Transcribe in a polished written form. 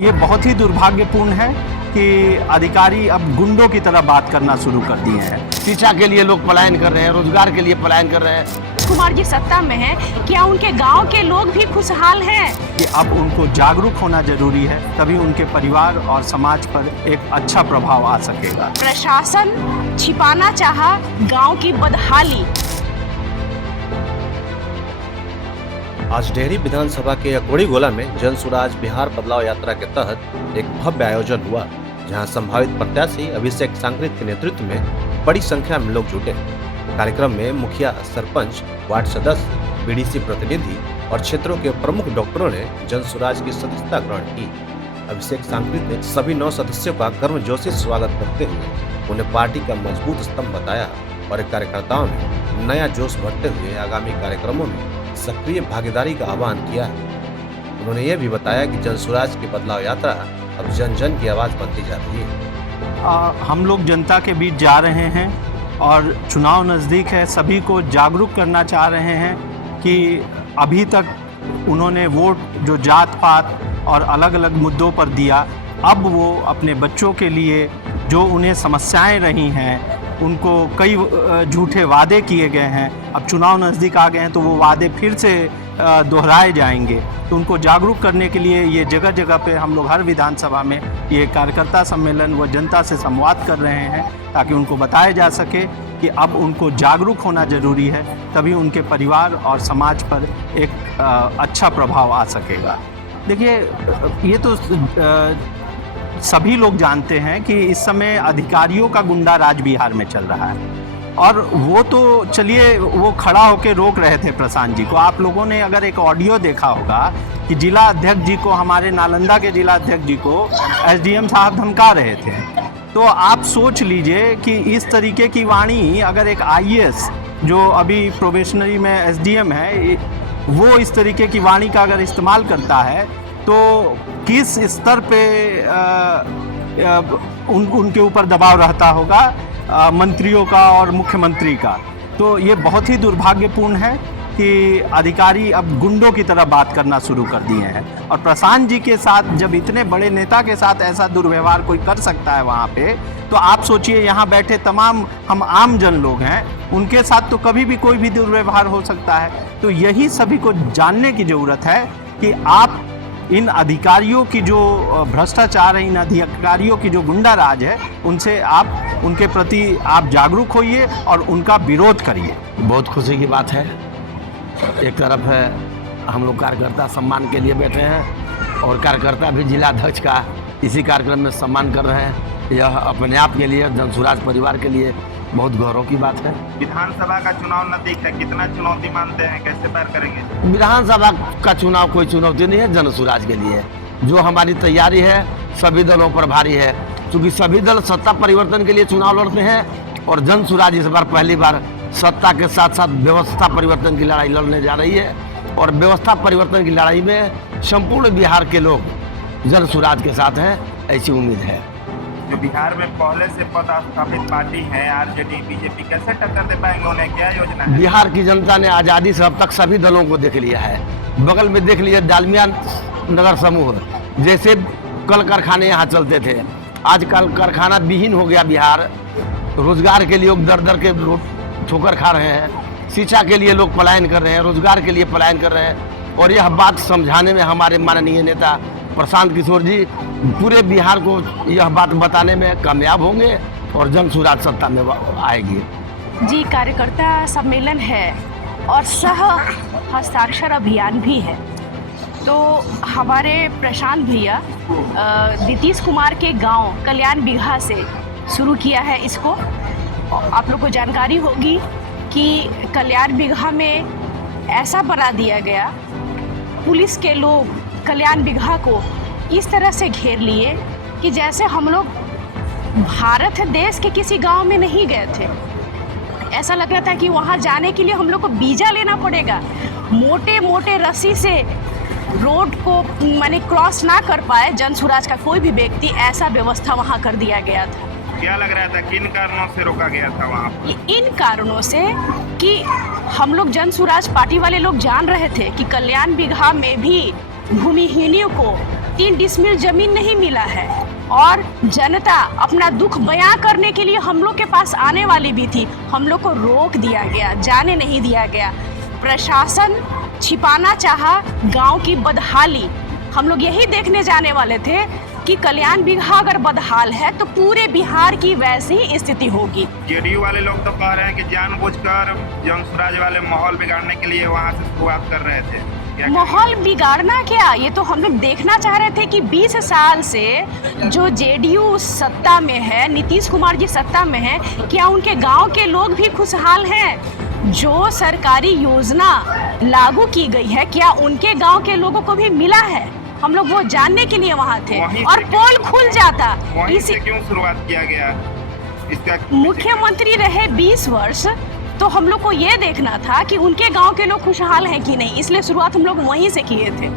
ये बहुत ही दुर्भाग्यपूर्ण है कि अधिकारी अब गुंडों की तरह बात करना शुरू कर दिए हैं। शिक्षा के लिए लोग पलायन कर रहे हैं, रोजगार के लिए पलायन कर रहे हैं। कुमार जी सत्ता में है, क्या उनके गांव के लोग भी खुशहाल हैं? कि अब उनको जागरूक होना जरूरी है, तभी उनके परिवार और समाज पर एक अच्छा प्रभाव आ सकेगा। प्रशासन छिपाना चाहा गांव की बदहाली। आज डेहरी विधानसभा के अकोड़ी गोला में जन सुराज बिहार बदलाव यात्रा के तहत एक भव्य आयोजन हुआ, जहां संभावित प्रत्याशी अभिषेक सांकरित के नेतृत्व में बड़ी संख्या में लोग जुटे। कार्यक्रम में मुखिया, सरपंच, वार्ड सदस्य, बीडीसी प्रतिनिधि और क्षेत्रों के प्रमुख डॉक्टरों ने जन सुराज की सदस्यता ग्रहण की। अभिषेक सांकरित ने सभी 9 सदस्यों का गर्मजोशी स्वागत करते हुए उन्हें पार्टी का मजबूत स्तंभ बताया और कार्यकर्ताओं ने नया जोश भरते हुए आगामी कार्यक्रमों में सक्रिय भागीदारी का आह्वान किया। उन्होंने ये भी बताया कि जन सुराज की बदलाव यात्रा अब जन जन की आवाज बनती जा रही है। हम लोग जनता के बीच जा रहे हैं और चुनाव नज़दीक है, सभी को जागरूक करना चाह रहे हैं कि अभी तक उन्होंने वोट जो जात पात और अलग अलग मुद्दों पर दिया, अब वो अपने बच्चों के लिए जो उन्हें समस्याएं रही हैं, उनको कई झूठे वादे किए गए हैं, अब चुनाव नज़दीक आ गए हैं तो वो वादे फिर से दोहराए जाएंगे। तो उनको जागरूक करने के लिए ये जगह जगह पे हम लोग हर विधानसभा में ये कार्यकर्ता सम्मेलन व जनता से संवाद कर रहे हैं, ताकि उनको बताया जा सके कि अब उनको जागरूक होना ज़रूरी है, तभी उनके परिवार और समाज पर एक अच्छा प्रभाव आ सकेगा। देखिए, ये तो सभी लोग जानते हैं कि इस समय अधिकारियों का गुंडा राज बिहार में चल रहा है, और वो तो चलिए वो खड़ा होकर रोक रहे थे प्रशांत जी को। आप लोगों ने अगर एक ऑडियो देखा होगा कि जिला अध्यक्ष जी को, हमारे नालंदा के जिला अध्यक्ष जी को एसडीएम साहब धमका रहे थे। तो आप सोच लीजिए कि इस तरीके की वाणी अगर एक आईएएस जो अभी प्रोबेशनरी में एसडीएम है, वो इस तरीके की वाणी का अगर इस्तेमाल करता है तो किस स्तर पे उनके ऊपर दबाव रहता होगा मंत्रियों का और मुख्यमंत्री का। तो ये बहुत ही दुर्भाग्यपूर्ण है कि अधिकारी अब गुंडों की तरह बात करना शुरू कर दिए हैं। और प्रशांत जी के साथ, जब इतने बड़े नेता के साथ ऐसा दुर्व्यवहार कोई कर सकता है वहाँ पे, तो आप सोचिए यहाँ बैठे तमाम हम आम जन लोग हैं, उनके साथ तो कभी भी कोई भी दुर्व्यवहार हो सकता है। तो यही सभी को जानने की ज़रूरत है कि आप इन अधिकारियों की जो भ्रष्टाचार है, इन अधिकारियों की जो गुंडा राज है, उनसे आप, उनके प्रति आप जागरूक होइए और उनका विरोध करिए। बहुत खुशी की बात है। एक तरफ है हम लोग कार्यकर्ता सम्मान के लिए बैठे हैं और कार्यकर्ता भी जिलाध्यक्ष का इसी कार्यक्रम में सम्मान कर रहे हैं। यह अपने आप के लिए, जन सुराज परिवार के लिए बहुत गौरव की बात है। विधानसभा का चुनाव नजदीक है, कितना चुनौती मानते हैं, कैसे पार करेंगे? विधानसभा का चुनाव कोई चुनौती नहीं है, जन सुराज के लिए जो हमारी तैयारी है सभी दलों पर भारी है, क्योंकि सभी दल सत्ता परिवर्तन के लिए चुनाव लड़ते हैं और जन सुराज इस बार पहली बार सत्ता के साथ साथ व्यवस्था परिवर्तन की लड़ाई लड़ने जा रही है। और व्यवस्था परिवर्तन की लड़ाई में संपूर्ण बिहार के लोग जन सुराज के साथ हैं, ऐसी उम्मीद है। जो बिहार में पहले से पदस्थापित पार्टी है आरजेडी, बीजेपी, कैसे टक्कर दे पाएंगे उन्हें, क्या योजना है? बिहार की जनता ने आज़ादी से अब तक सभी दलों को देख लिया है। बगल में देख लीजिए डालमिया नगर समूह, जैसे कल कारखाने यहाँ चलते थे, आज कल कारखाना विहीन हो गया बिहार। रोजगार के लिए लोग दर दर के ठोकर खा रहे हैं, शिक्षा के लिए लोग पलायन कर रहे हैं, रोजगार के लिए पलायन कर रहे हैं। और यह बात समझाने में हमारे माननीय नेता प्रशांत किशोर जी पूरे बिहार को यह बात बताने में कामयाब होंगे और जन सुराज सत्ता में आएगी। जी, कार्यकर्ता सम्मेलन है और सह हस्ताक्षर अभियान भी है। तो हमारे प्रशांत भैया नीतीश कुमार के गांव कल्याण बिघा से शुरू किया है इसको। आप लोग को जानकारी होगी कि कल्याण बिघा में ऐसा बना दिया गया, पुलिस के लोग कल्याण बिघा को इस तरह से घेर लिए कि जैसे हम लोग भारत देश के किसी गांव में नहीं गए थे। ऐसा लग रहा था कि वहां जाने के लिए हम लोग को वीज़ा लेना पड़ेगा। मोटे मोटे रस्सी से रोड को माने क्रॉस ना कर पाए जन सुराज का कोई भी व्यक्ति, ऐसा व्यवस्था वहां कर दिया गया था। क्या लग रहा था, किन कारणों से रोका गया था वहाँ? इन कारणों से कि हम लोग जन सुराज पार्टी वाले लोग जान रहे थे कि कल्याण बिघा में भी भूमिहीनों को 3 डिसमिल जमीन नहीं मिला है और जनता अपना दुख बयां करने के लिए हम लोग के पास आने वाली भी थी, हम लोग को रोक दिया गया, जाने नहीं दिया गया। प्रशासन छिपाना चाहा गांव की बदहाली। हम लोग यही देखने जाने वाले थे कि कल्याण बिगहा अगर बदहाल है तो पूरे बिहार की वैसी ही स्थिति होगी। जेडीयू वाले लोग तो कह रहे हैं कि जानबूझकर जन स्वराज वाले माहौल बिगाड़ने के लिए वहां से शुरुआत कर रहे थे। माहौल बिगाड़ना क्या, ये तो हम लोग देखना चाह रहे थे कि 20 साल से जो जेडीयू सत्ता में है, नीतीश कुमार जी सत्ता में है, क्या उनके गांव के लोग भी खुशहाल हैं? जो सरकारी योजना लागू की गई है क्या उनके गांव के लोगों को भी मिला है? हम लोग वो जानने के लिए वहाँ थे और पोल खुल जाता। इसी क्यों शुरुआत किया गया इसका? मुख्यमंत्री रहे 20 वर्ष, तो हम लोग को ये देखना था कि उनके गांव के लोग खुशहाल हैं कि नहीं, इसलिए शुरुआत हम लोग वहीं से किए थे।